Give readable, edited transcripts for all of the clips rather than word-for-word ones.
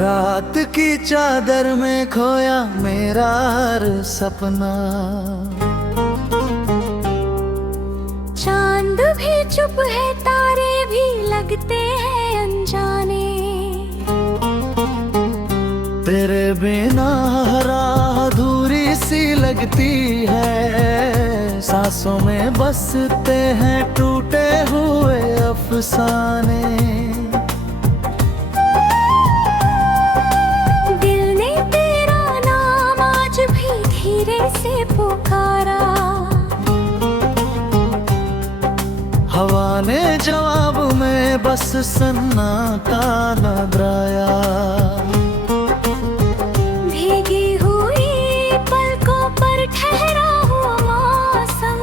रात की चादर में खोया मेरा हर सपना। चांद भी चुप है, तारे भी लगते हैं अनजाने। तेरे बिना राह अधूरी सी लगती है। सांसों में बसते हैं टूटे हुए अफसाने। दिल ने तेरा नाम आज भी धीरे से पुकारा। हवा ने जवाब में बस सन्नाटा लहराया। भीगी हुई पलकों पर ठहरा हुआ मौसम।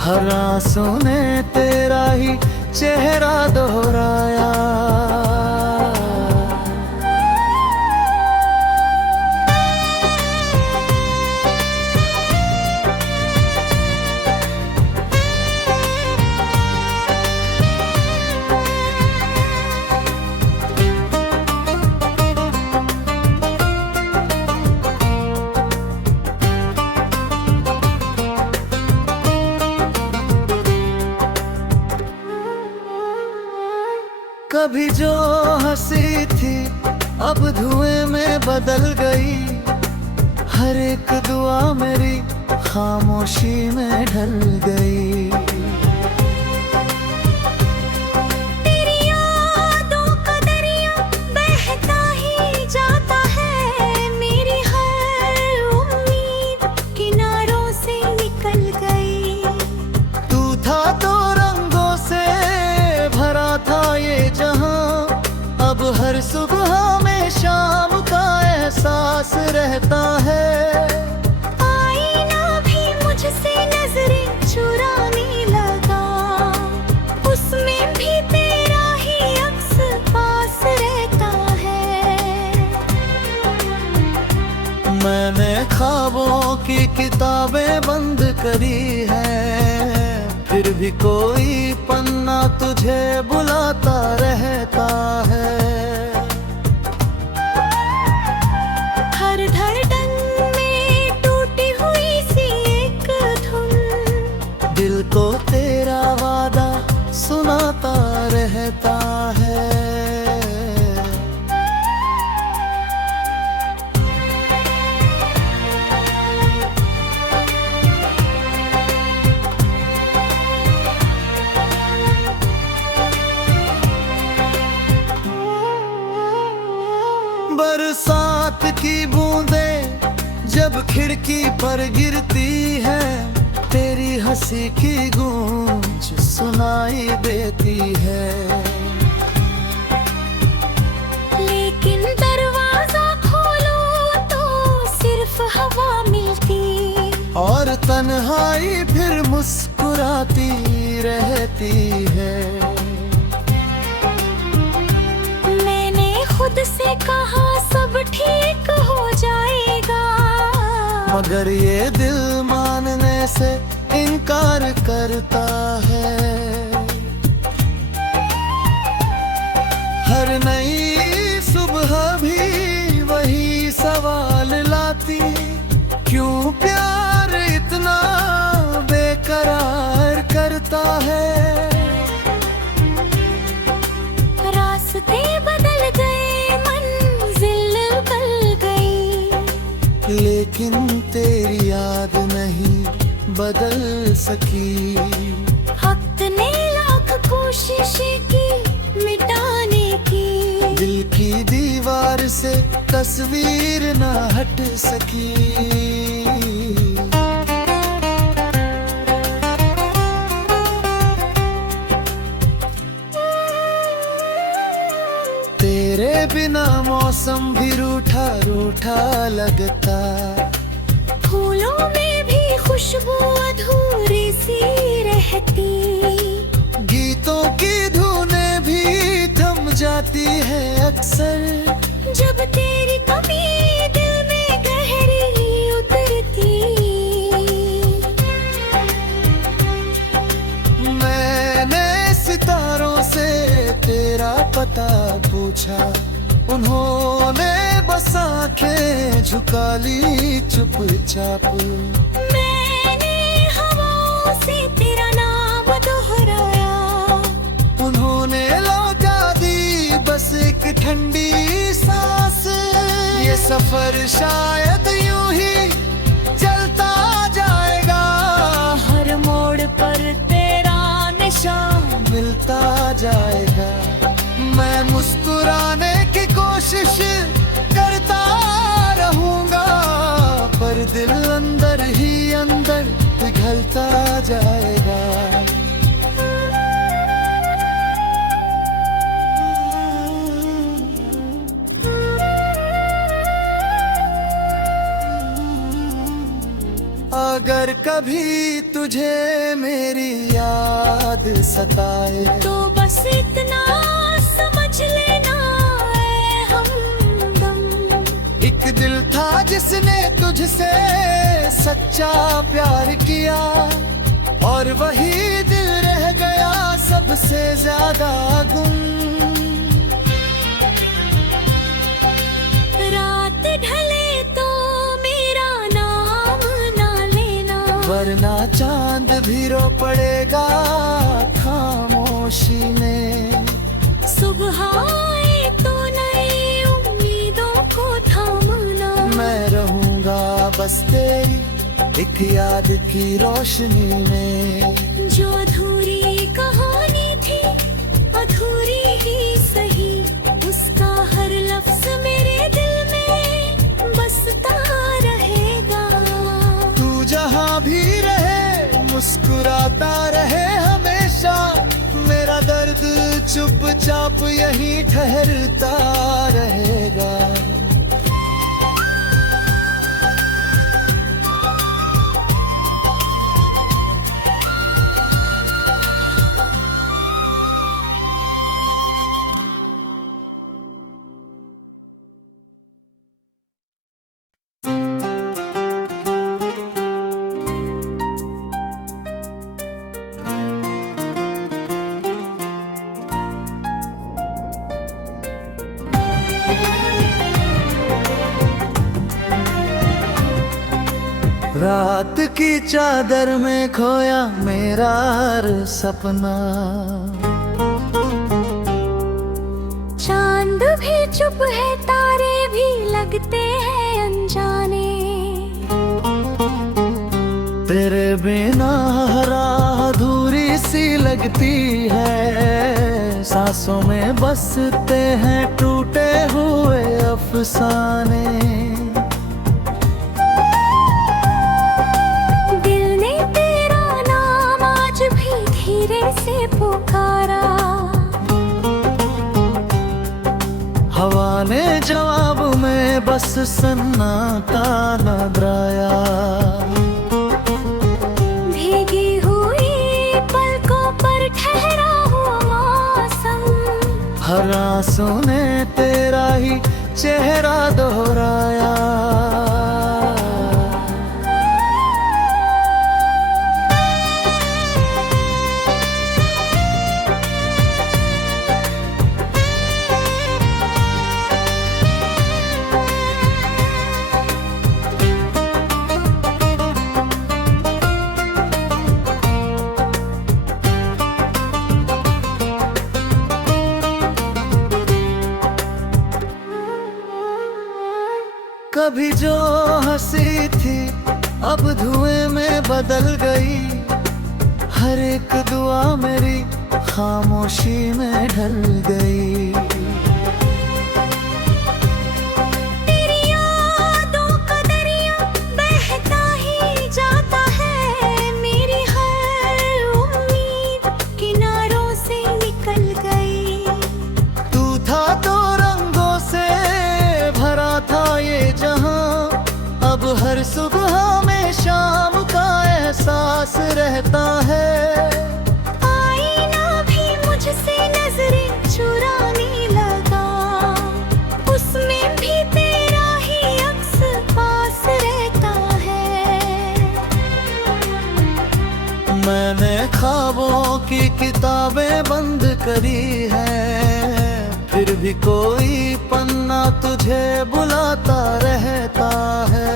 हर आंसू ने तेरा ही चेहरा दोहराया। कभी जो हंसी थी अब धुएं में बदल गई। हर एक दुआ मेरी खामोशी में ढल गई। तेरी यादों का दरिया बहता ही जाता है। मेरी हर उम्मीद किनारों से निकल गई। तू था तो रंगों से भरा था ये जहां। अब हर सुबह में शाम का एहसास रहता है। आईना भी मुझसे नजरें चुराने लगा। उसमें भी तेरा ही अक्स पास रहता है। मैंने ख्वाबों की किताबें बंद करी हैं। फिर भी कोई पन्ना तुझे बुलाता रहता है। हर धड़कन में टूटी हुई सी एक धुन। दिल को तेरा वादा सुनाता रहता है। बरसात की बूंदें जब खिड़की पर गिरती है। तेरी हंसी की गूंज सुनाई देती है। लेकिन दरवाजा खोलो तो सिर्फ हवा मिलती। और तन्हाई फिर मुस्कुराती रहती है। खुद से कहा सब ठीक हो जाएगा। मगर ये दिल मानने से इनकार करता है। हर नई सुबह भी वही सवाल लाती। क्यों प्यार इतना बेकरार करता है। रास्ते बदल गए, लेकिन तेरी याद नहीं बदल सकी। वक्त ने लाख कोशिशें की मिटाने की। दिल की दीवार से तस्वीर न हट सकी। तेरे बिना मौसम भी रूठा रूठा लगता। फूलों में भी खुशबू अधूरी सी रहती। गीतों की धुनें भी थम जाती है अक्सर। जब तेरी कमी दिल में गहरी उतरती। मैंने सितारों से तेरा पता पूछा। उन्होंने बस आंखें झुका ली चुपचाप। मैंने हवाओं से तेरा नाम दोहराया, उन्होंने लौटा दी बस एक ठंडी सांस। ये सफर शायद यूं ही चलता जाएगा, हर मोड़ पर तेरा निशान मिलता जाएगा। मैं मुस्कुराने की कोशिश करता रहूंगा, पर दिल अंदर ही अंदर पिघलता जाएगा। अगर कभी तुझे मेरी याद सताए, तो बस इतना समझ लेना है हमदम। एक दिल था जिसने तुझसे सच्चा प्यार किया, और वही दिल रह गया सबसे ज्यादा गुम। रात ढले तो मेरा नाम ना लेना, वरना चांद भी रो पड़ेगा खामोशी में। सुबह आए तो नई उम्मीदों को थामना, मैं रहूंगा बस तेरी एक याद की रोशनी में। जो अधूरी कहानी थी अधूरी ही सही, उसका हर लफ्ज मेरे दिल में बसता रहेगा। तू जहाँ भी रहे मुस्कुराता रहे हमेशा, मेरा दर्द चुपचाप यहीं ठहरता रहेगा। रात की चादर में खोया मेरा हर सपना, चांद भी चुप है तारे भी लगते हैं अनजाने। तेरे बिना राह अधूरी सी लगती है, सांसों में बसते हैं टूटे हुए अफसाने। से पुकारा, हवा ने जवाब में बस सन्नाटा नगराया। भीगी हुई पलकों पर ठहरा हुआ मौसम, हर आंसू ने तेरा ही चेहरा दोहराया। कभी जो हंसी थी अब धुएं में बदल गई, हर एक दुआ मेरी खामोशी में ढल गई। तेरी यादों का दरिया बहता ही जाता है, मेरी हर उम्मीद किनारों से निकल गई। तू था तो रंगों से भरा था ये जहां, अब हर सुबह में शाम का एहसास रहता है। आईना भी मुझसे नजरें चुराने लगा, उसमें भी तेरा ही अक्स पास रहता है। मैंने ख्वाबों की किताबें बंद करी है, फिर भी कोई पन्ना तुझे बुलाता रहता है।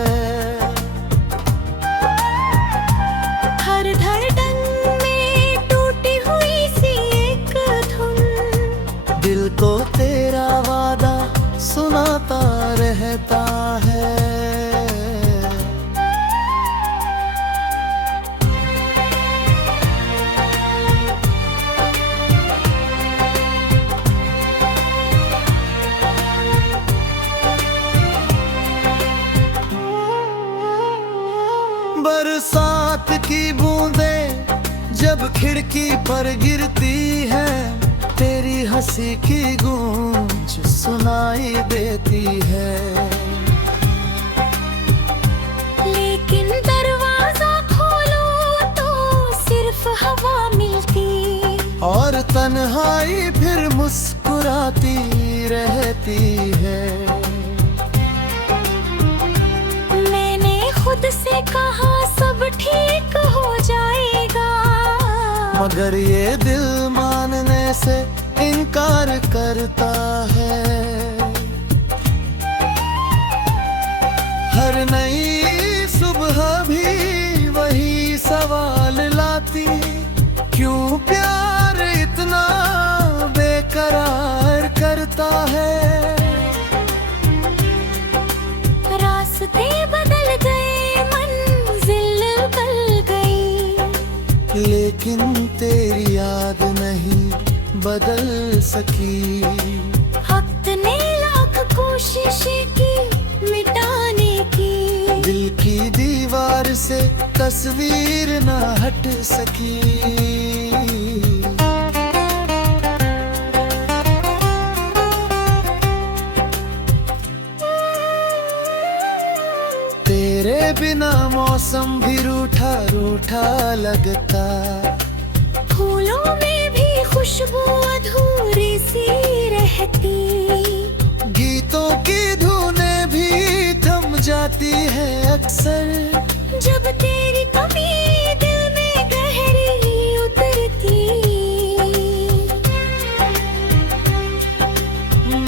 हर धड़कन में टूटी हुई सी एक धुन, दिल को तेरा वादा सुनाता रहता है। बरसात की बूंदें जब खिड़की पर गिरती है, तेरी हंसी की गूंज सुनाई देती है। लेकिन दरवाजा खोलो तो सिर्फ हवा मिलती, और तन्हाई फिर मुस्कुराती रहती है। मैंने खुद से कहा सब ठीक हो जाएगा, मगर ये दिल मानने से इनकार करता है। हर नई सुबह भी वही सवाल लाती, क्यों प्यार इतना बेकरार करता है। रास्ते बदल गए, मंजिल बदल गई, लेकिन तेरी याद नहीं बदल सकी। वक्त ने लाख कोशिशें की मिटाने की, दिल की दीवार से तस्वीर न हट सकी। तेरे बिना मौसम भी रूठा रूठा लगता, फूलों में भी खुशबू अधूरी सी रहती, गीतों की धुनें भी थम जाती है अक्सर, जब तेरी कमी दिल में गहरी उतरती।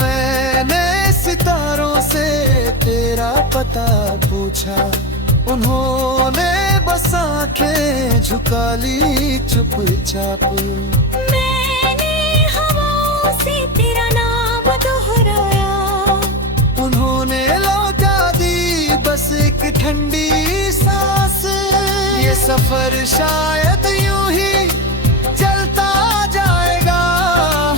मैंने सितारों से तेरा पता पूछा, उन्होंने बस आंखें झुका ली चुपचाप। मैंने हवाओं से तेरा नाम दोहराया, उन्होंने लौटा दी बस एक ठंडी सांस। ये सफर शायद यूं ही चलता जाएगा,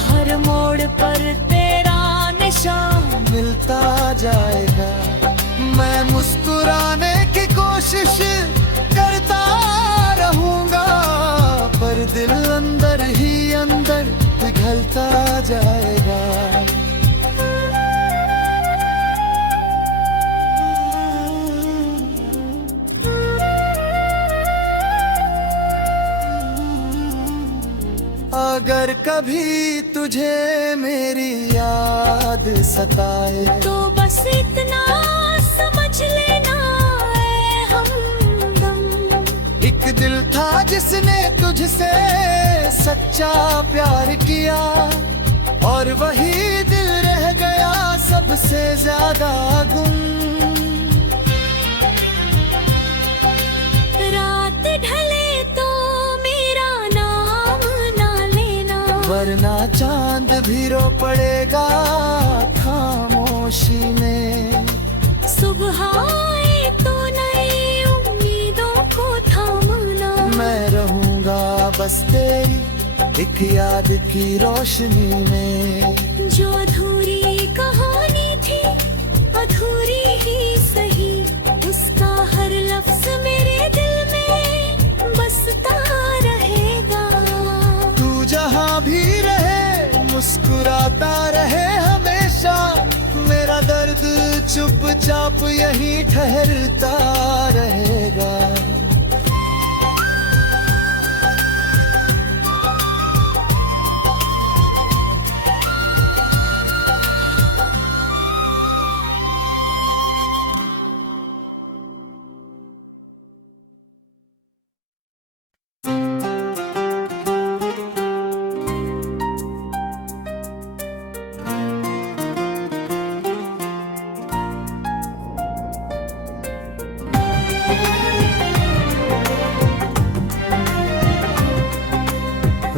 हर मोड़ पर तेरा निशान मिलता जाएगा। मैं मुस्कुराने की कोशिश करता रहूंगा, पर दिल अंदर ही अंदर पिघलता जाएगा। अगर कभी तुझे मेरी याद सताए, तो बस इतना समझ लेना है हमदम। एक दिल था जिसने तुझसे सच्चा प्यार किया, और वही दिल रह गया सबसे ज्यादा गुम। रात ढले तो मेरा नाम ना लेना, वरना चांद भी रो पड़ेगा खामोशी में। सुबह आए तो नई उम्मीदों को थामना, मैं रहूंगा बस तेरी एक याद की रोशनी में। जो अधूरी कहानी थी अधूरी ही सही, उसका हर लफ्ज मेरे दिल में बसता रहेगा। तू जहाँ भी रहे मुस्कुराता रहे हमेशा, मेरा दर्द चुपचाप यहीं ठहरता रहेगा।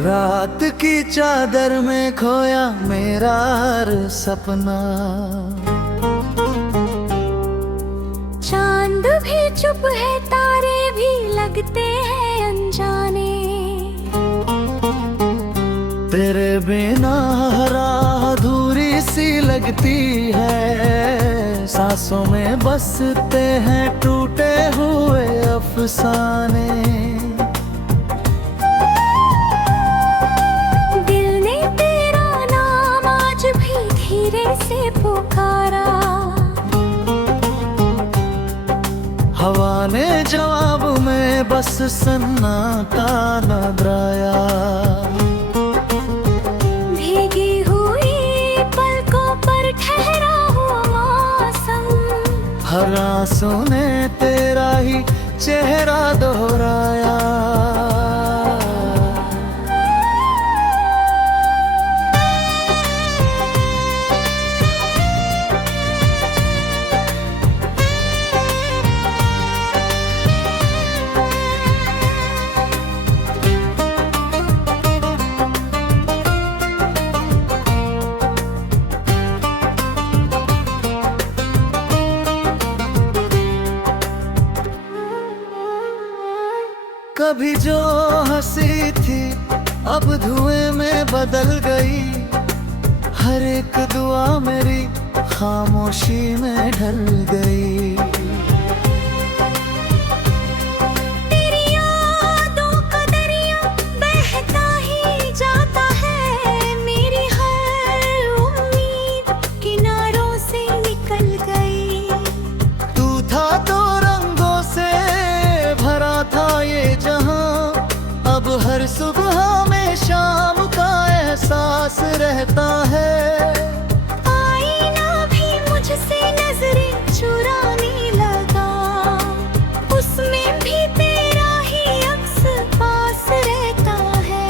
रात की चादर में खोया मेरा हर सपना। चांद भी चुप है, तारे भी लगते हैं अनजाने। तेरे बिना राह अधूरी सी लगती है, सांसों में बसते हैं टूटे हुए अफसाने। दिल ने तेरा नाम आज भी धीरे से पुकारा। हवा ने जवाब में बस सन्नाटा न डराया। भीगी हुई पलकों पर ठहरा हुआ मौसम, हर आंसू ने तेरा ही चेहरा दोहराया। कभी जो हंसी थी अब धुएं में बदल गई। हर एक दुआ मेरी खामोशी में ढल गई। तेरी यादों का दरिया बहता ही जाता है। मेरी हर उम्मीद किनारों से निकल गई। तू था तो रंगों से भरा था ये जहां, अब हर सुबह में शाम का एहसास रहता है। आईना भी मुझसे नजरें चुराने लगा, उसमें भी तेरा ही अक्स पास रहता है।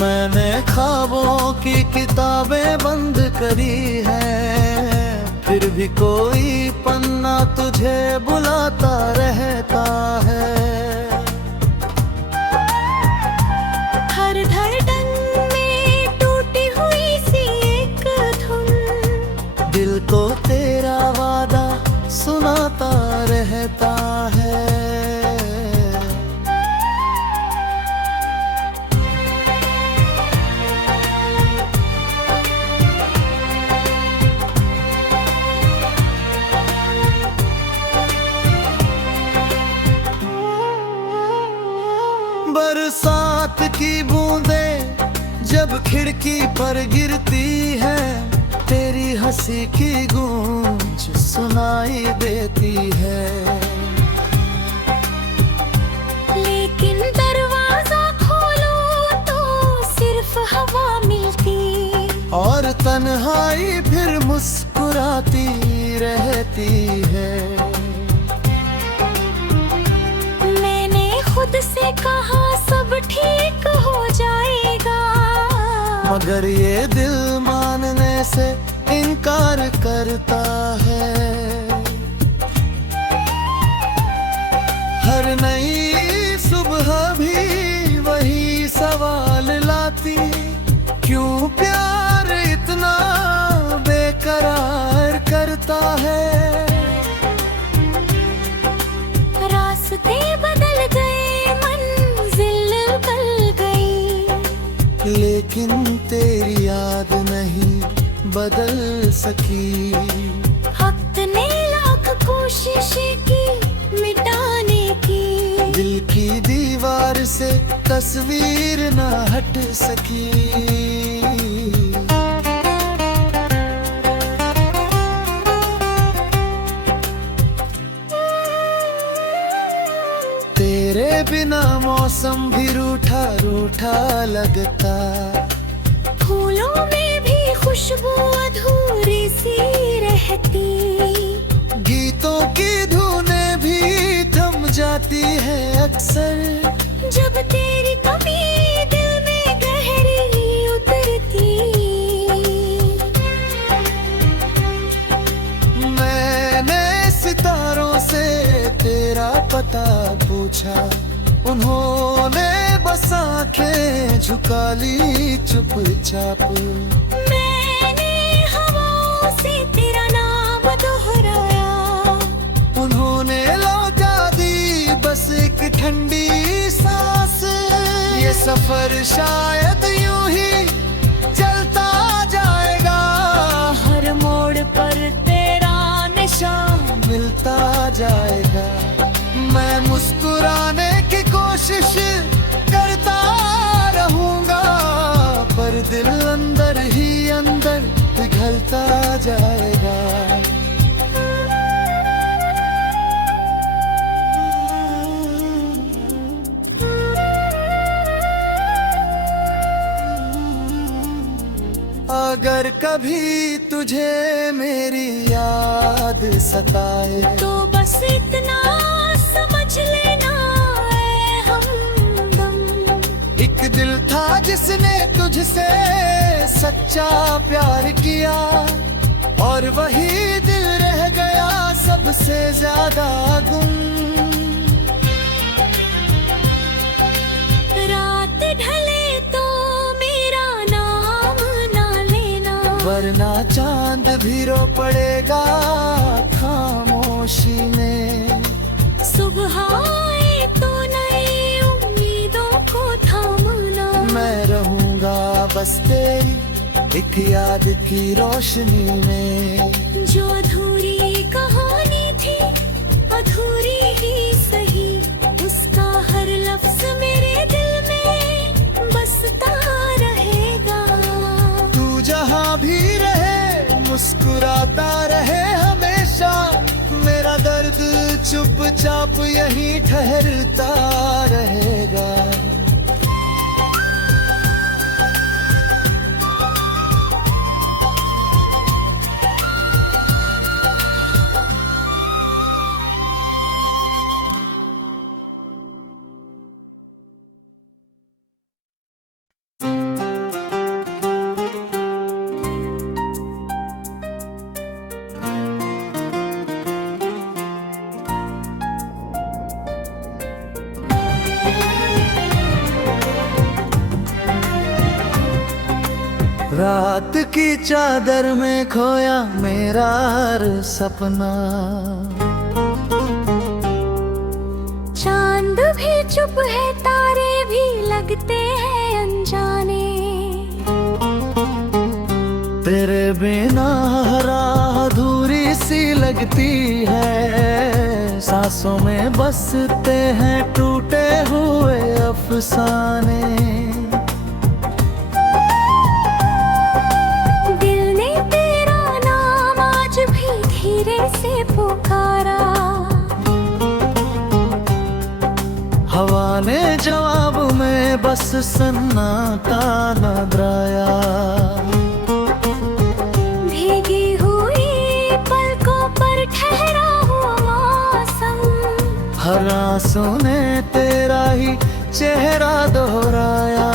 मैंने ख्वाबों की किताबें बंद करी हैं, फिर भी कोई पन्ना तुझे बुलाता रहता है। हर धड़कन में टूटी हुई सी एक धुन, दिल को तेरा वादा सुनाता रहता है। बरसात की बूंदें जब खिड़की पर गिरती है, तेरी हंसी की गूंज सुनाई देती है। लेकिन दरवाजा खोलो तो सिर्फ हवा मिलती, और तन्हाई फिर मुस्कुराती रहती है। मैंने खुद से कहा सब ठीक हो जाएगा, मगर ये दिल मानने से इनकार करता है। हर नई सुबह भी वही सवाल लाती, क्यों प्यार इतना बेकरार करता है। रास्ते बदल गए, मंजिल बदल गई, लेकिन तेरी याद नहीं बदल सकी। वक्त ने लाख कोशिशें की मिटाने की, दिल की दीवार से तस्वीर न हट सकी। तेरे बिना मौसम भी रूठा रूठा लगता। फूलों में भी खुशबू अधूरी सी रहती, गीतों की धुनें भी थम जाती है अक्सर, जब तेरी कमी दिल में गहरी उतरती। मैंने सितारों से तेरा पता पूछा, उन्होंने बस आंखें झुका ली चुपचाप। मैंने हवाओं से तेरा नाम दोहराया, उन्होंने लौटा दी बस एक ठंडी सांस। ये सफर शायद यूं ही चलता जाएगा, हर मोड़ पर तेरा निशान मिलता जाएगा। मैं मुस्कुराने की कोशिश करता रहूंगा, पर दिल अंदर ही अंदर पिघलता जाएगा। अगर कभी तुझे मेरी याद सताए, तो बस इतना समझ लेना है हमदम। एक दिल था जिसने तुझसे सच्चा प्यार किया, और वही दिल रह गया सबसे ज्यादा गुम। रात ढले तो मेरा नाम ना लेना, वरना चांद भी रो पड़ेगा खामोशी में। सुबह आए तो नई उम्मीदों को थामना। मैं रहूंगा बस तेरी एक याद की रोशनी में। जो अधूरी कहानी थी अधूरी ही सही, उसका हर लफ्ज मेरे दिल में बसता रहेगा। तू जहाँ भी रहे मुस्कुराता रहे हमेशा, मेरा दर्द चुपचाप यहीं ठहरता रहेगा। रात की चादर में खोया मेरा हर सपना, चांद भी चुप है तारे भी लगते हैं अनजाने। तेरे बिना राह अधूरी सी लगती है, सांसों में बसते हैं टूटे हुए अफसाने। से पुकारा, हवा ने जवाब में बस सन्नाटा लहराया। भीगी हुई पलकों पर ठहरा हुआ मौसम, हर आंसू ने तेरा ही चेहरा दोहराया।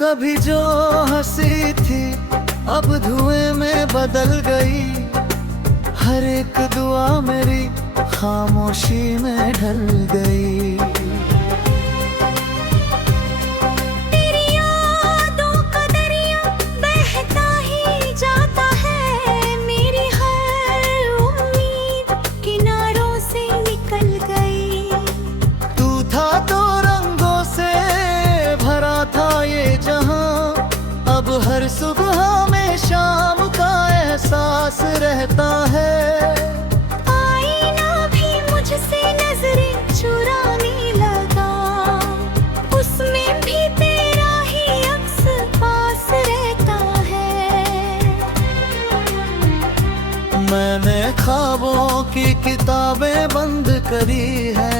कभी जो हंसी थी अब धुएं में बदल गई, हर एक दुआ मेरी खामोशी में ढल गई। तेरी यादों का दरिया बहता ही जाता है, मेरी हर उम्मीद किनारों से निकल गई। तू था तो रंगों से भरा था ये जहां, अब हर सुबह में शाम का एहसास रहता है। आईना भी मुझसे नजरें चुराने लगा, उसमें भी तेरा ही अक्स पास रहता है। मैंने ख्वाबों की किताबें बंद करी है,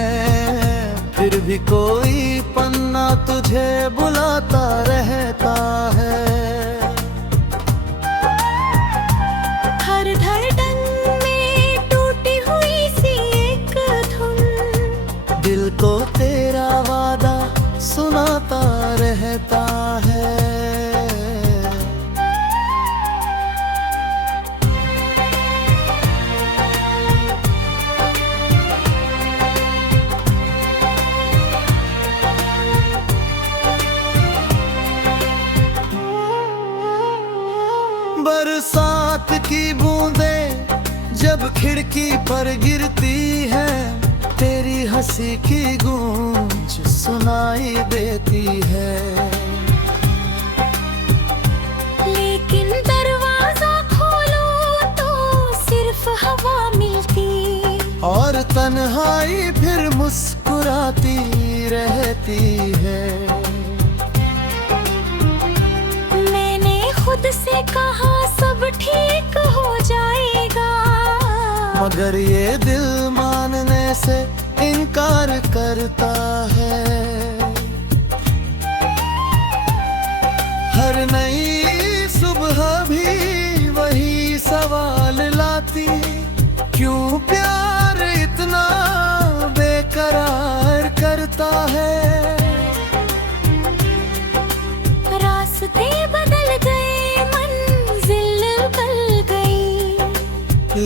फिर भी कोई पन्ना तुझे मुझे बुलाता रहता है। हर धड़कन में टूटी हुई सी एक धुन, दिल को तेरा वादा सुनाता रहता है। बरसात की बूंदें जब खिड़की पर गिरती है, तेरी हंसी की गूंज सुनाई देती है। लेकिन दरवाजा खोलो तो सिर्फ हवा मिलती, और तन्हाई फिर मुस्कुराती रहती है। मैंने खुद से कहा सब ठीक हो जाएगा, मगर ये दिल मानने से इनकार करता है। हर नई सुबह भी वही सवाल लाती, क्यों प्यार इतना बेकरार करता है। रास्ते बदल गए, मंजिल बदल गई,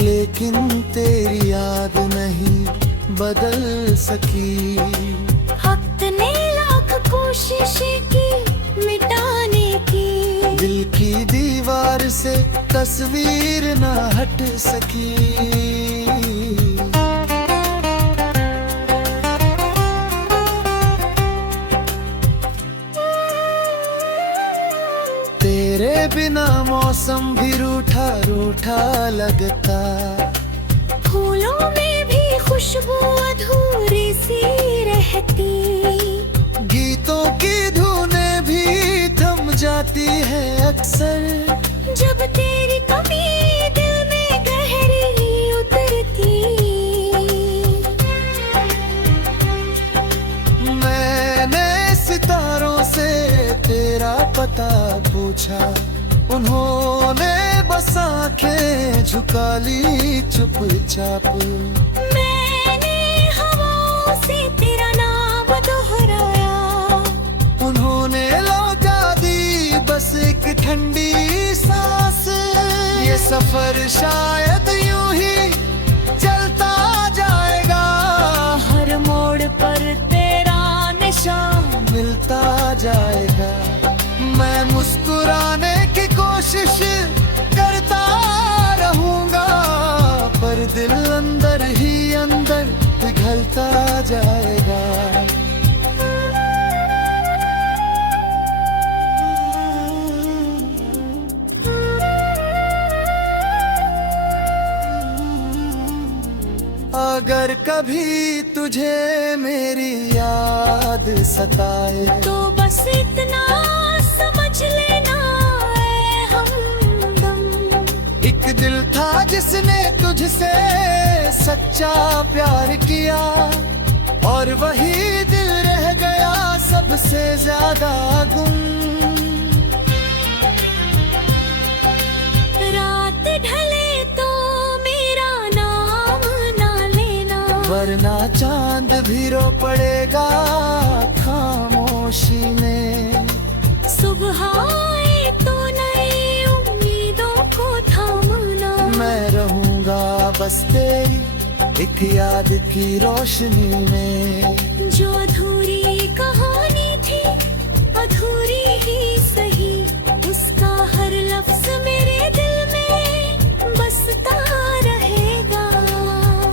लेकिन तेरी याद नहीं बदल सकी। वक्त ने लाख कोशिश की मिटाने की, दिल की दीवार से तस्वीर न हट सकी। तेरे बिना मौसम भी रूठा रूठा लगता, फूलों में भी खुशबू अधूरी सी रहती, गीतों की धुनें भी थम जाती है अक्सर, जब तेरी कमी दिल में गहरी उतरती। मैंने सितारों से तेरा पता पूछा, उन्होंने बस आंखें झुका ली चुपचाप। मैंने हवाओं से तेरा नाम दोहराया, उन्होंने लौटा दी बस एक ठंडी सांस। ये सफर शायद यूं ही चलता जाएगा, हर मोड़ पर तेरा निशान मिलता जाएगा। मैं मुस्कुराने की कोशिश करता रहूंगा, पर दिल अंदर ही अंदर पिघलता जाएगा। अगर कभी तुझे मेरी याद सताए, तो बस इतना समझ लेना है हमदम। एक दिल था जिसने तुझसे सच्चा प्यार किया, और वही दिल रह गया सबसे ज्यादा गुम। रात ढले तो मेरा नाम ना लेना, वरना चांद भी रो पड़ेगा खामोशी में। सुबह आए तो नई उम्मीदों को थामना, मैं रहूंगा बस तेरी एक याद की रोशनी में। जो अधूरी कहानी थी अधूरी ही सही, उसका हर लफ्ज मेरे दिल में बसता रहेगा।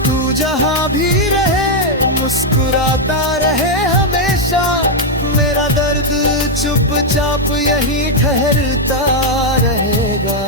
तू जहाँ भी रहे मुस्कुराता रहे हमेशा, मेरा दर्द चुपचाप यहीं ठहरता रहेगा।